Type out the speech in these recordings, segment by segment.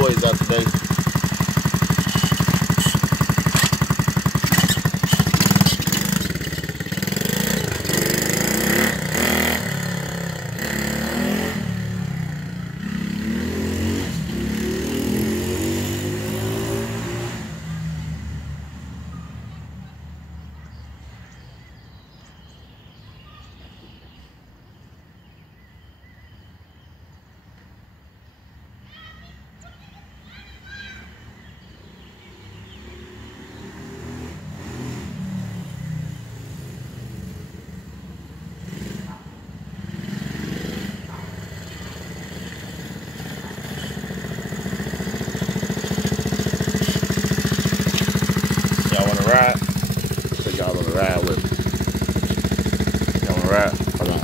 toys out today. Ride. So y'all wanna ride with me. Y'all wanna ride? Hold on.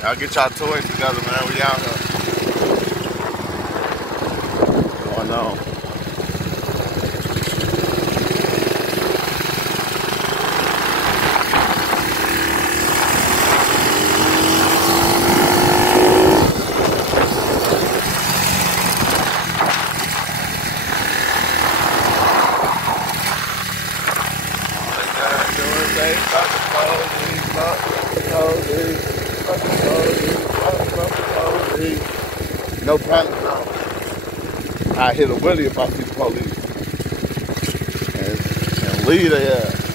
Y'all get y'all toys together, man. We out here. Going on. No panic. I hit a wheelie if I see the police and leave their ass.